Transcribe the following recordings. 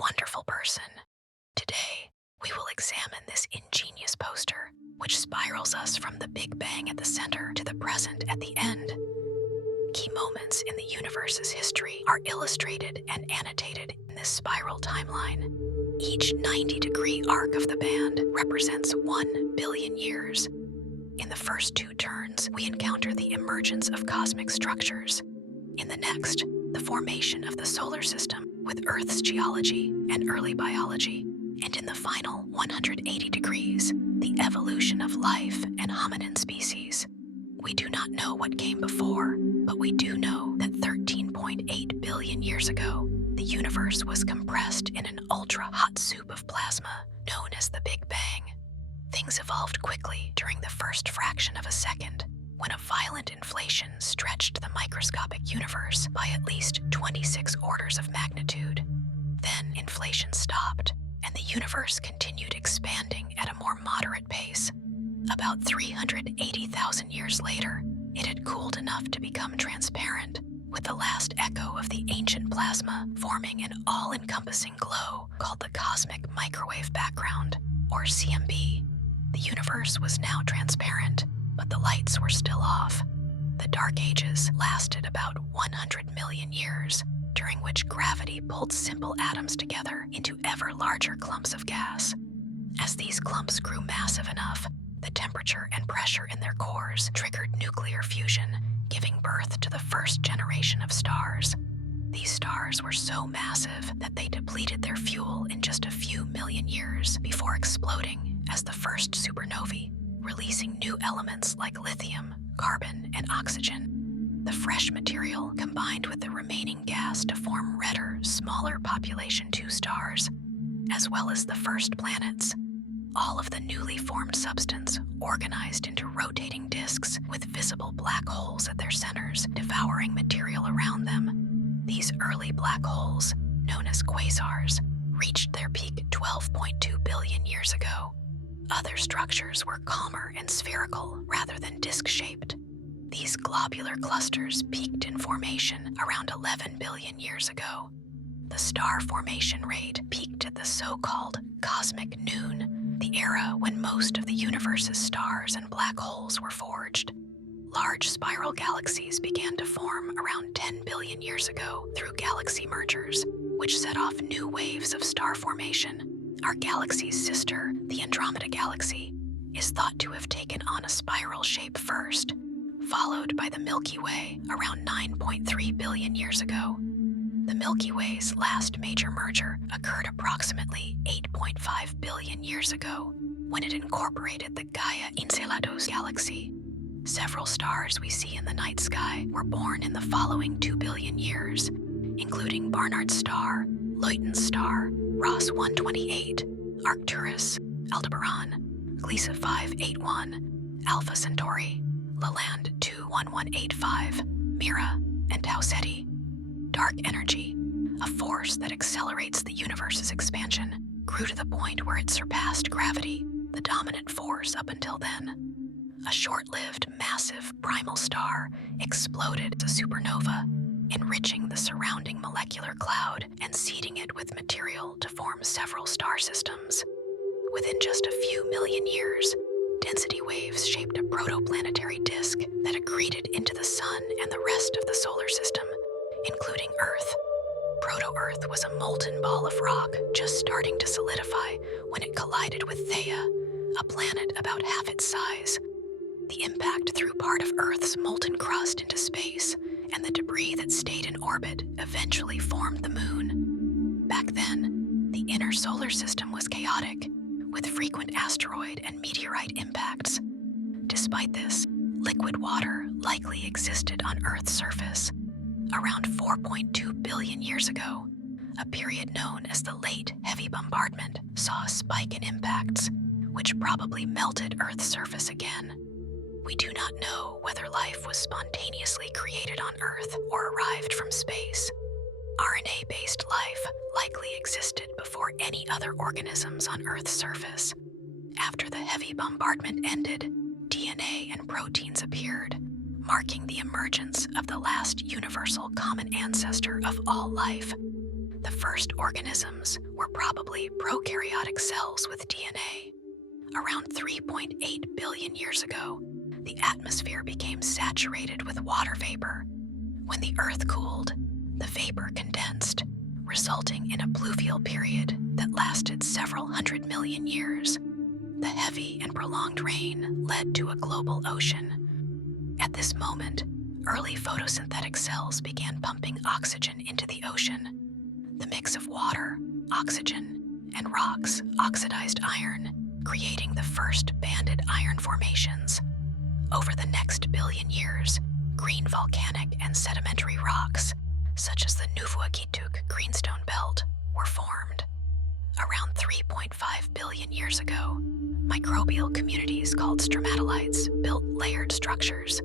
wonderful person. Today, we will examine this ingenious poster, which spirals us from the Big Bang at the center to the present at the end. Key moments in the universe's history are illustrated and annotated in this spiral timeline. Each 90-degree arc of the band represents 1 billion years. In the first two turns, we encounter the emergence of cosmic structures. In the next, the formation of the solar system with Earth's geology and early biology. And in the final 180 degrees, the evolution of life and hominin species. We do not know what came before, but we do know that 13.8 billion years ago, the universe was compressed in an ultra-hot soup of plasma known as the Big Bang. Things evolved quickly during the first fraction of a second, when a violent inflation stretched the microscopic universe by at least 26 orders of magnitude. Then inflation stopped, and the universe continued expanding at a more moderate pace. About 380,000 years later, it had cooled enough to become transparent, with the last echo of the ancient plasma forming an all-encompassing glow called the cosmic microwave background, or CMB. The universe was now transparent, but the lights were still off. The Dark Ages lasted about 100 million years, during which gravity pulled simple atoms together into ever larger clumps of gas. As these clumps grew massive enough, the temperature and pressure in their cores triggered nuclear fusion, giving birth to the first generation of stars. These stars were so massive that they depleted their fuel in just a few million years before exploding as the first supernovae, releasing new elements like lithium, carbon, and oxygen. The fresh material combined with the remaining gas to form redder, smaller population II stars, as well as the first planets. All of the newly formed substance organized into rotating disks with visible black holes at their centers, devouring material around them. These early black holes, known as quasars, reached their peak 12.2 billion years ago. Other structures were calmer and spherical rather than disc-shaped. These globular clusters peaked in formation around 11 billion years ago. The star formation rate peaked at the so-called cosmic noon, the era when most of the universe's stars and black holes were forged. Large spiral galaxies began to form around 10 billion years ago through galaxy mergers, which set off new waves of star formation. Our galaxy's sister, the Andromeda Galaxy, is thought to have taken on a spiral shape first, followed by the Milky Way around 9.3 billion years ago. The Milky Way's last major merger occurred approximately 8.5 billion years ago, when it incorporated the Gaia Enceladus galaxy. Several stars we see in the night sky were born in the following 2 billion years, including Barnard's star, Luyten's star, Ross 128, Arcturus, Aldebaran, Gliese 581, Alpha Centauri, Lalande 21185, Mira, and Tau Ceti. Dark energy, a force that accelerates the universe's expansion, grew to the point where it surpassed gravity, the dominant force up until then. A short-lived, massive primal star exploded as a supernova, enriching the surrounding molecular cloud and seeding it with material to form several star systems. Within just a few million years, density waves shaped a protoplanetary disk that accreted into the sun and the rest of the solar system, including Earth. Proto-Earth was a molten ball of rock just starting to solidify when it collided with Theia, a planet about half its size. The impact threw part of Earth's molten crust into space, and the debris that stayed in orbit eventually formed the Moon. Back then, the inner solar system was chaotic, with frequent asteroid and meteorite impacts. Despite this, liquid water likely existed on Earth's surface. Around 4.2 billion years ago, a period known as the Late Heavy Bombardment saw a spike in impacts, which probably melted Earth's surface again. We do not know whether life was spontaneously created on Earth or arrived from space. RNA-based life likely existed before any other organisms on Earth's surface. After the heavy bombardment ended, DNA and proteins appeared, marking the emergence of the last universal common ancestor of all life. The first organisms were probably prokaryotic cells with DNA. Around 3.8 billion years ago, the atmosphere became saturated with water vapor. When the Earth cooled, the vapor condensed, resulting in a pluvial period that lasted several 100 million years. The heavy and prolonged rain led to a global ocean. At this moment, early photosynthetic cells began pumping oxygen into the ocean. The mix of water, oxygen, and rocks oxidized iron, creating the first banded iron formations. Over the next billion years, green volcanic and sedimentary rocks, such as the Nuvuaqituk greenstone belt, were formed. Around 3.5 billion years ago, microbial communities called stromatolites built layered structures.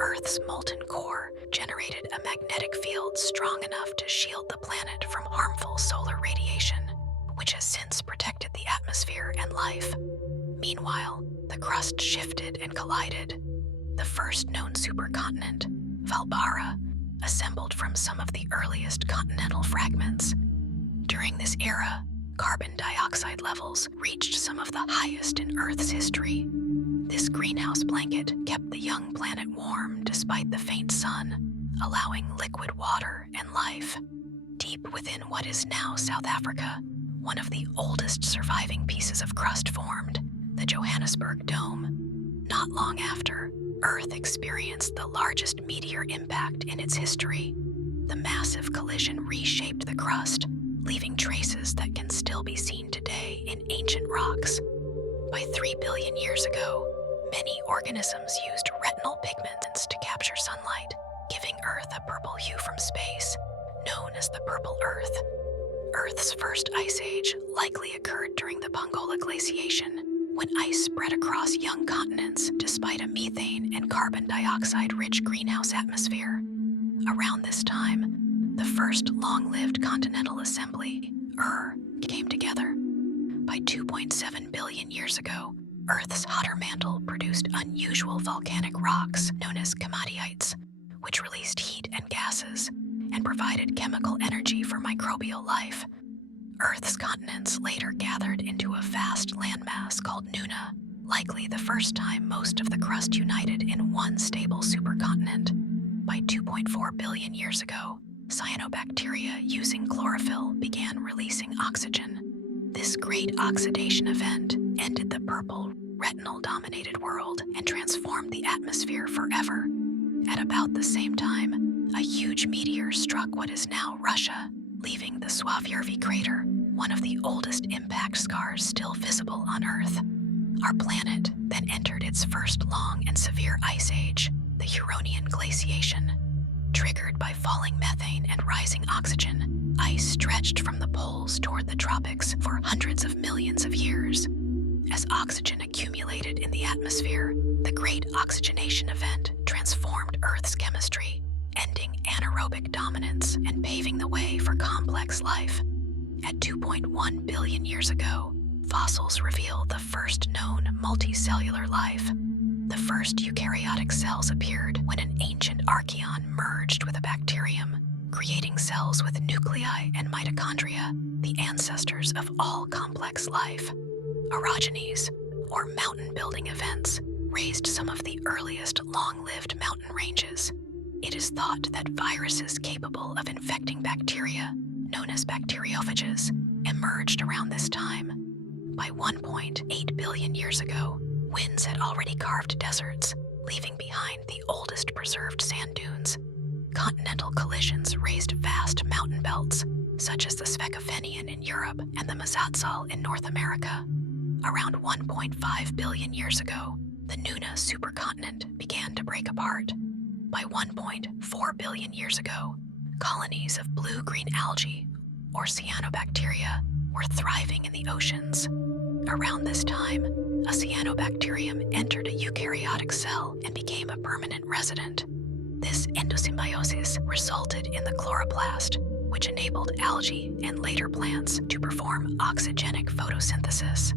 Earth's molten core generated a magnetic field strong enough to shield the planet from harmful solar radiation, which has since protected the atmosphere and life. Meanwhile, the crust shifted and collided. The first known supercontinent, Valbara, assembled from some of the earliest continental fragments. During this era, carbon dioxide levels reached some of the highest in Earth's history. This greenhouse blanket kept the young planet warm despite the faint sun, allowing liquid water and life. Deep within what is now South Africa, one of the oldest surviving pieces of crust formed, the Johannesburg Dome. Not long after, Earth experienced the largest meteor impact in its history. The massive collision reshaped the crust, leaving traces that can still be seen today in ancient rocks. By 3 billion years ago, many organisms used retinal pigments to capture sunlight, giving Earth a purple hue from space, known as the Purple Earth. Earth's first ice age likely occurred during the Pongola glaciation, when ice spread across young continents despite a methane and carbon dioxide-rich greenhouse atmosphere. Around this time, the first long-lived continental assembly, came together. By 2.7 billion years ago, Earth's hotter mantle produced unusual volcanic rocks known as komatiites, which released heat and gases and provided chemical energy for microbial life. Earth's continents later gathered into a vast landmass called Nuna, likely the first time most of the crust united in one stable supercontinent. By 2.4 billion years ago, cyanobacteria using chlorophyll began releasing oxygen. This great oxidation event ended the purple, retinal-dominated world and transformed the atmosphere forever. At about the same time, a huge meteor struck what is now Russia, leaving the Swavjervi crater, one of the oldest impact scars still visible on Earth. Our planet then entered its first long and severe ice age, the Huronian glaciation. Triggered by falling methane and rising oxygen, ice stretched from the poles toward the tropics for hundreds of millions of years. As oxygen accumulated in the atmosphere, the Great Oxygenation Event transformed Earth's chemistry, ending anaerobic dominance and paving the way for complex life. At 2.1 billion years ago, fossils reveal the first known multicellular life. The first eukaryotic cells appeared when an ancient archaeon merged with a bacterium, creating cells with nuclei and mitochondria, the ancestors of all complex life. Orogenies, or mountain-building events, raised some of the earliest long-lived mountain ranges. It is thought that viruses capable of infecting bacteria, known as bacteriophages, emerged around this time. By 1.8 billion years ago, winds had already carved deserts, leaving behind the oldest preserved sand dunes. Continental collisions raised vast mountain belts, such as the Svekofenian in Europe and the Mazatzal in North America. Around 1.5 billion years ago, the Nuna supercontinent began to break apart. By 1.4 billion years ago, colonies of blue-green algae, or cyanobacteria, were thriving in the oceans. Around this time, a cyanobacterium entered a eukaryotic cell and became a permanent resident. This endosymbiosis resulted in the chloroplast, which enabled algae and later plants to perform oxygenic photosynthesis.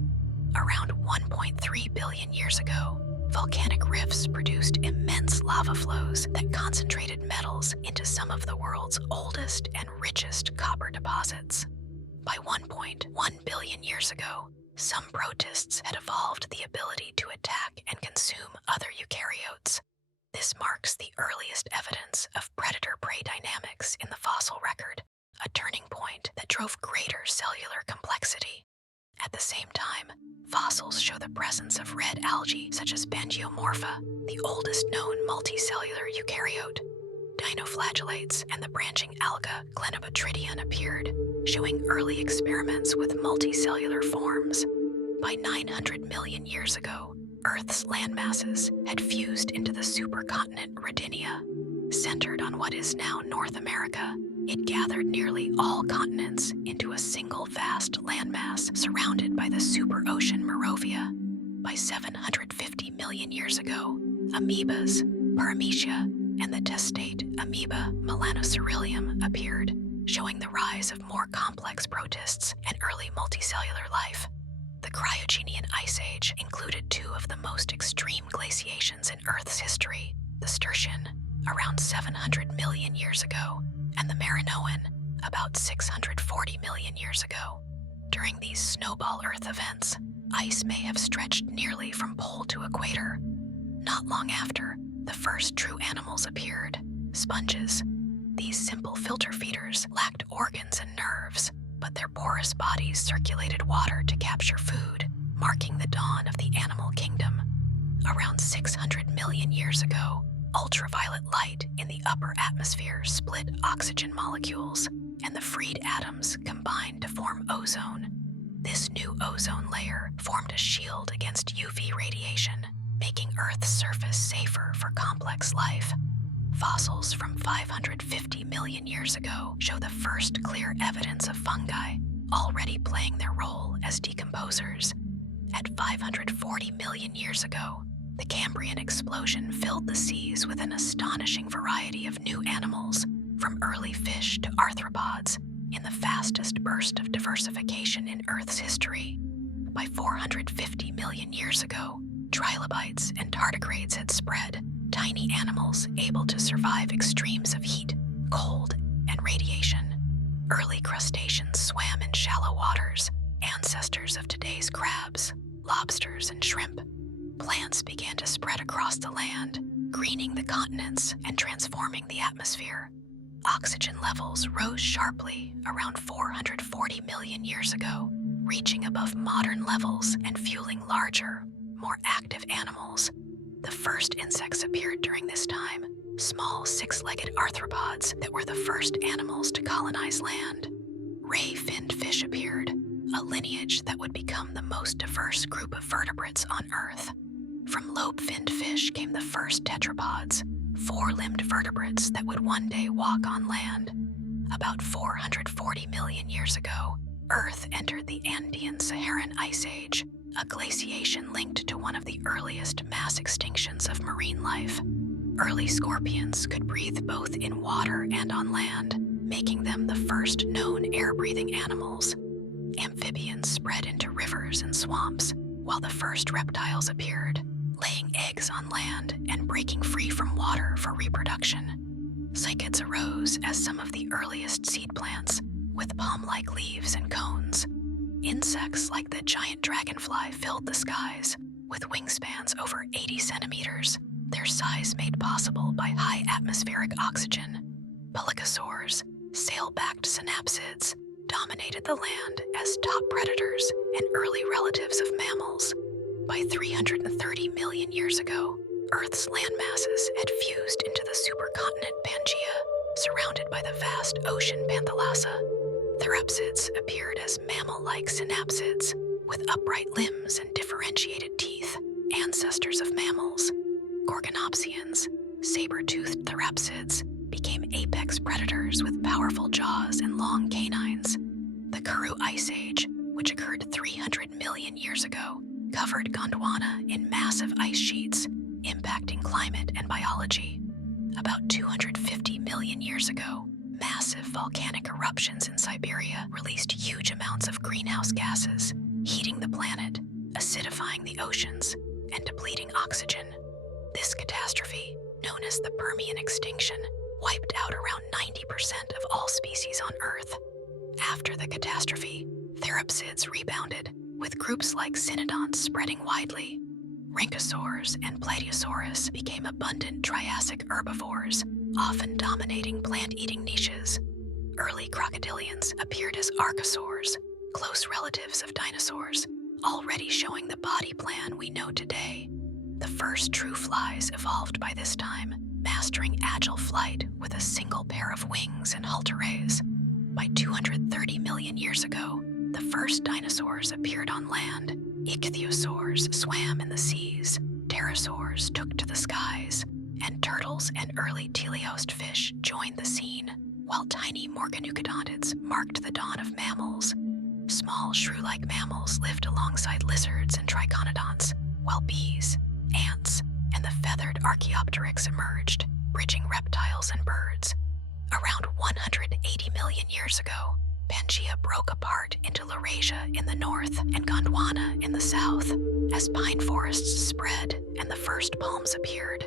Around 1.3 billion years ago, Volcanic rifts produced immense lava flows that concentrated metals into some of the world's oldest and richest copper deposits. By 1.1 billion years ago, some protists had evolved the ability to attack and consume other eukaryotes. This marks the earliest evidence of predator-prey dynamics in the fossil record, a turning point that drove greater cellular complexity. At the same time, fossils show the presence of red algae such as Bangiomorpha, the oldest known multicellular eukaryote. Dinoflagellates and the branching alga Glenobotridion appeared, showing early experiments with multicellular forms. By 900 million years ago, Earth's landmasses had fused into the supercontinent Rodinia. Centered on what is now North America, it gathered nearly all continents into a single vast landmass surrounded by the superocean Merovia. By 750 million years ago, amoebas, Paramecia, and the testate amoeba Melanocerealium appeared, showing the rise of more complex protists and early multicellular life. The Cryogenian Ice Age included two of the most extreme glaciations in Earth's history, the Sturtian, around 700 million years ago, and the Marinoan, about 640 million years ago. During these snowball Earth events, ice may have stretched nearly from pole to equator. Not long after, the first true animals appeared, sponges. These simple filter feeders lacked organs and nerves, but their porous bodies circulated water to capture food, marking the dawn of the animal kingdom. Around 600 million years ago, ultraviolet light in the upper atmosphere split oxygen molecules, and the freed atoms combined to form ozone. This new ozone layer formed a shield against UV radiation, making Earth's surface safer for complex life. Fossils from 550 million years ago show the first clear evidence of fungi, already playing their role as decomposers. At 540 million years ago, the Cambrian explosion filled the seas with an astonishing variety of new animals, from early fish to arthropods, in the fastest burst of diversification in Earth's history. By 450 million years ago, trilobites and tardigrades had spread, tiny animals able to survive extremes of heat, cold, and radiation. Early crustaceans swam in shallow waters, ancestors of today's crabs, lobsters, and shrimp. Plants began to spread across the land, greening the continents and transforming the atmosphere. Oxygen levels rose sharply around 440 million years ago, reaching above modern levels and fueling larger, more active animals. The first insects appeared during this time, small six-legged arthropods that were the first animals to colonize land. Ray-finned fish appeared, a lineage that would become the most diverse group of vertebrates on Earth. From lobe-finned fish came the first tetrapods, four-limbed vertebrates that would one day walk on land. About 440 million years ago, Earth entered the Andean-Saharan Ice Age, a glaciation linked to one of the earliest mass extinctions of marine life. Early scorpions could breathe both in water and on land, making them the first known air-breathing animals. Amphibians spread into rivers and swamps, while the first reptiles appeared, laying eggs on land and breaking free from water for reproduction. Cycads arose as some of the earliest seed plants, with palm-like leaves and cones. Insects like the giant dragonfly filled the skies, with wingspans over 80 centimeters, their size made possible by high atmospheric oxygen. Pelycosaurs, sail-backed synapsids, dominated the land as top predators and early relatives of mammals. By 330 million years ago, Earth's landmasses had fused into the supercontinent Pangaea, surrounded by the vast ocean Panthalassa. Therapsids appeared as mammal-like synapsids, with upright limbs and differentiated teeth, ancestors of mammals. Gorgonopsians, saber-toothed therapsids, became apex predators with powerful jaws and long canines. The Kuru Ice Age, which occurred 300 million years ago, covered Gondwana in massive ice sheets, impacting climate and biology. About 250 million years ago, massive volcanic eruptions in Siberia released huge amounts of greenhouse gases, heating the planet, acidifying the oceans, and depleting oxygen. This catastrophe, known as the Permian extinction, wiped out around 90% of all species on Earth. After the catastrophe, theropsids rebounded, with groups like cynodonts spreading widely. Rhynchosaurs and Plateosaurus became abundant Triassic herbivores, often dominating plant-eating niches. Early crocodilians appeared as archosaurs, close relatives of dinosaurs, already showing the body plan we know today. The first true flies evolved by this time, mastering agile flight with a single pair of wings and halteres. By 230 million years ago, the first dinosaurs appeared on land. Ichthyosaurs swam in the seas, pterosaurs took to the skies, and turtles and early teleost fish joined the scene, while tiny morganucodontids marked the dawn of mammals. Small shrew-like mammals lived alongside lizards and triconodonts, while bees, ants, and the feathered Archaeopteryx emerged, bridging reptiles and birds. Around 180 million years ago, Pangaea broke apart into Laurasia in the north and Gondwana in the south, as pine forests spread and the first palms appeared.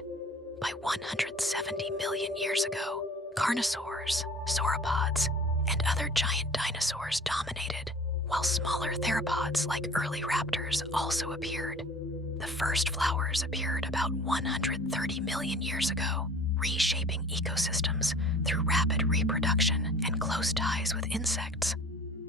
By 170 million years ago, carnosaurs, sauropods, and other giant dinosaurs dominated, while smaller theropods like early raptors also appeared. The first flowers appeared about 130 million years ago, reshaping ecosystems through rapid reproduction and close ties with insects.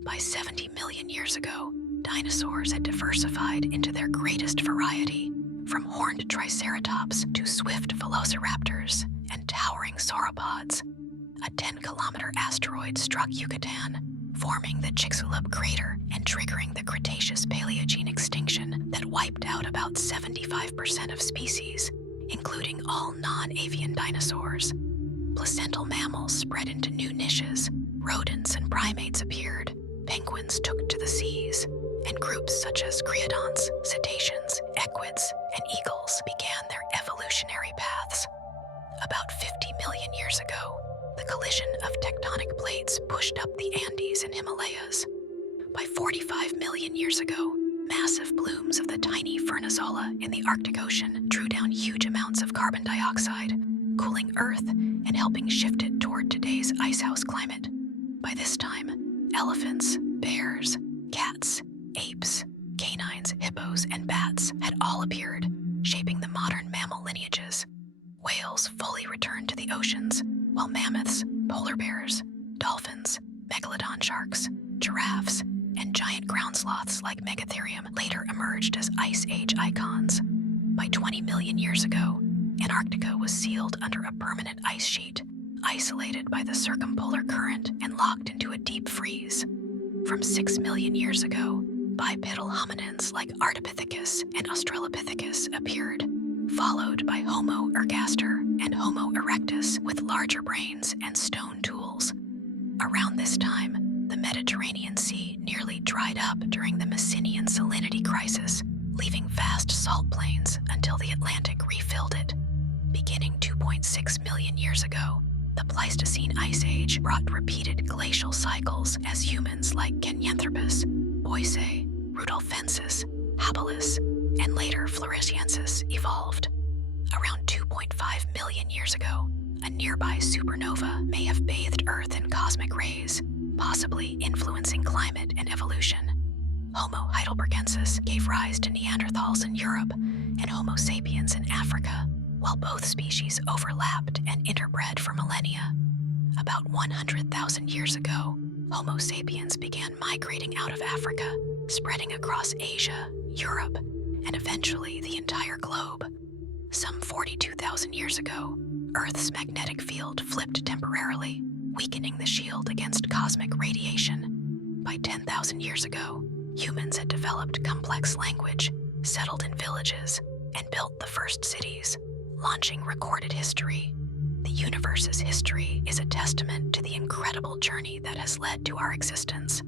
By 70 million years ago, dinosaurs had diversified into their greatest variety, from horned triceratops to swift velociraptors and towering sauropods. A 10-kilometer asteroid struck Yucatan, forming the Chicxulub crater and triggering the Cretaceous Paleogene extinction that wiped out about 75% of species, including all non-avian dinosaurs. Placental mammals spread into new niches, rodents and primates appeared, penguins took to the seas, and groups such as creodonts, cetaceans, equids, and eagles began their evolutionary paths. About 50 million years ago, the collision of tectonic plates pushed up the Andes and Himalayas. By 45 million years ago, massive blooms of the tiny Furnazola in the Arctic Ocean drew down huge amounts of carbon dioxide, cooling Earth and helping shift it toward today's icehouse climate. By this time, elephants, bears, cats, apes, canines, hippos, and bats had all appeared, shaping the modern mammal lineages. Whales fully returned to the oceans, while mammoths, polar bears, dolphins, megalodon sharks, giraffes, and giant ground sloths like Megatherium later emerged as Ice Age icons. By 20 million years ago, Antarctica was sealed under a permanent ice sheet, isolated by the circumpolar current and locked into a deep freeze. From 6 million years ago, bipedal hominins like Ardipithecus and Australopithecus appeared, followed by Homo ergaster and Homo erectus with larger brains and stone tools. Around this time, the Mediterranean Sea nearly dried up during the Messinian salinity crisis, leaving vast salt plains until the Atlantic refilled it. Beginning 2.6 million years ago, the Pleistocene Ice Age brought repeated glacial cycles as humans like Kenyanthropus, Boise, Rudolfensis, Habilis, and later Floresiensis evolved. Around 2.5 million years ago, a nearby supernova may have bathed Earth in cosmic rays, possibly influencing climate and evolution. Homo heidelbergensis gave rise to Neanderthals in Europe and Homo sapiens in Africa, while both species overlapped and interbred for millennia. About 100,000 years ago, Homo sapiens began migrating out of Africa, spreading across Asia, Europe, and eventually the entire globe. Some 42,000 years ago, Earth's magnetic field flipped temporarily, weakening the shield against cosmic radiation. By 10,000 years ago, humans had developed complex language, settled in villages, and built the first cities, launching recorded history. The universe's history is a testament to the incredible journey that has led to our existence,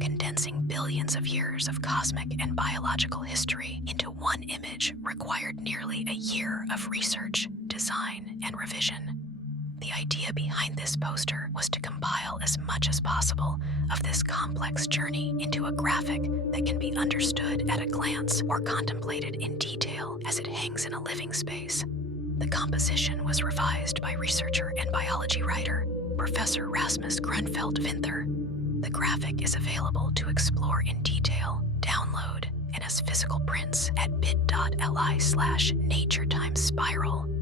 condensing billions of years of cosmic and biological history into one image required nearly a year of research, design, and revision. The idea behind this poster was to compile as much as possible of this complex journey into a graphic that can be understood at a glance or contemplated in detail as it hangs in a living space. The composition was revised by researcher and biology writer Professor Rasmus Grunfeld-Vinther. The graphic is available to explore in detail, download, and as physical prints at bit.ly/Nature Timespiral.